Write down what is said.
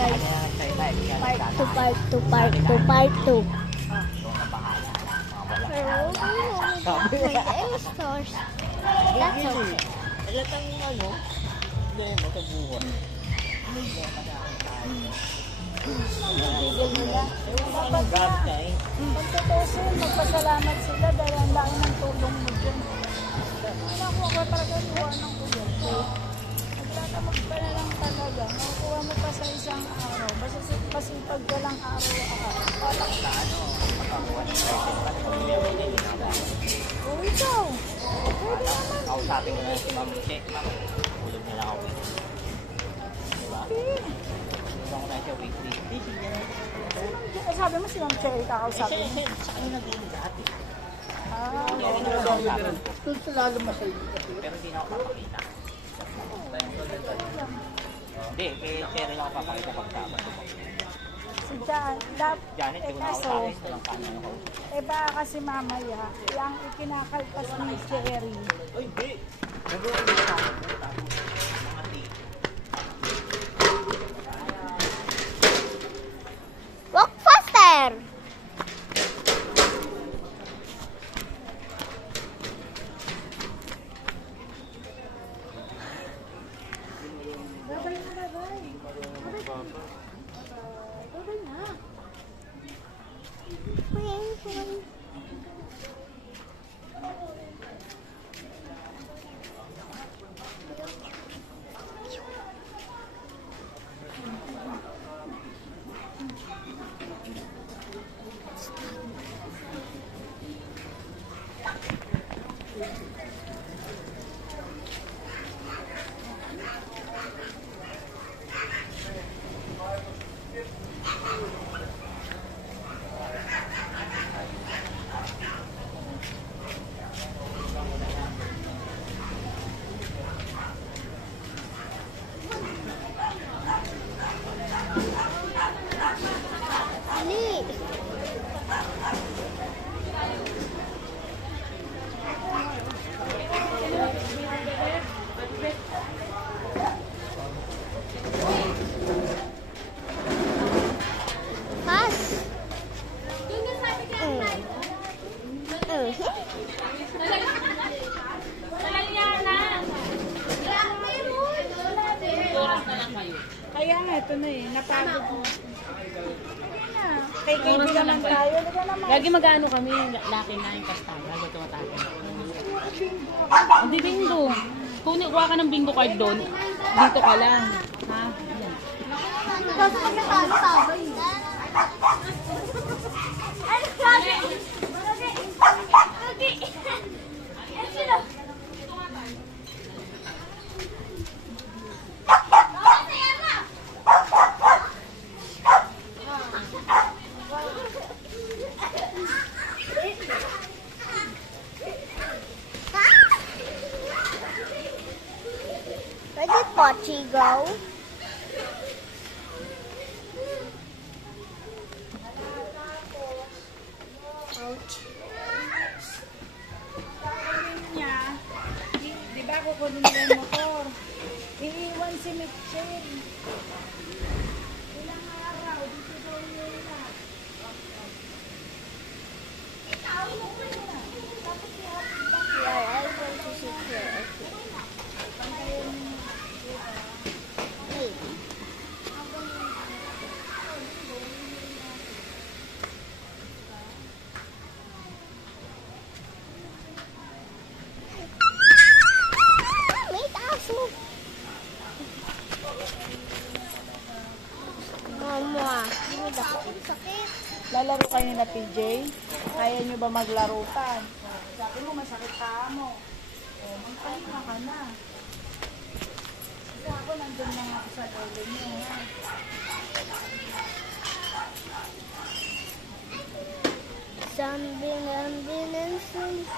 guys. Part 2, part 2, part 2, part 2. Stores. That's okay. Alatang ano? Hindi, makabuhan. Bigil nila. Pagkatosin, magpasalamat sila dahil ang laki ng tulong mo dyan. Nakuha ka talaga kuha ng kuya. Magtatamag ka na lang talaga. Makukuha mo pa sa isang araw. Basta pasipag ka lang araw-araw. O ikaw, pwede naman. Ako sabi ko na si Ma'am Che, Ma'am, ulog na lang ako. Diba? Gusto ko na siya weekly. Sabi mo si Ma'am Che, kakausapin mo. Sa kanya nag-iin dati. Ah, Gusto lalo masaya. Pero hindi na ako papakita. Hindi, kay Cherry lang ako papakita pagkama. si Janet, Janet, di ko na ako kaso, sabi. Walang kanan ako. baka kasi mamaya, yung ikinakalpas ni Cherry. Uy, di! Nag-uuli sa akin. Mga di. Walk faster! Ali! Fast! Kaya nga, ito na eh, napagod mo. Kay kaibigan naman tayo, diba naman? Lagi mag-ano kami, laki na yung kastanga, bago tumatago. Hindi bingo. Kung kuha ka ng bingo card doon, dito ka lang. Ha? Ayan. Kasi magkatalo-talo eh. Ay, grabe! Where did Pochi go? Ouch. Niya, di ba kukunin nila yung motor? Iiwan si Mitchell. Ilang araw, dito daw nila. Yeah, I want to sit here. Maybe. May aso. Mama, hindi ako sakit. Lalaro kayo na PJ? Kaya nyo ba maglarutan? Sabi mo, masakit pa mo. O, magpahinga ka na. Kasi ako, nandun lang ako sa lolo nyo. Ha? Zombie, zombie, zombie.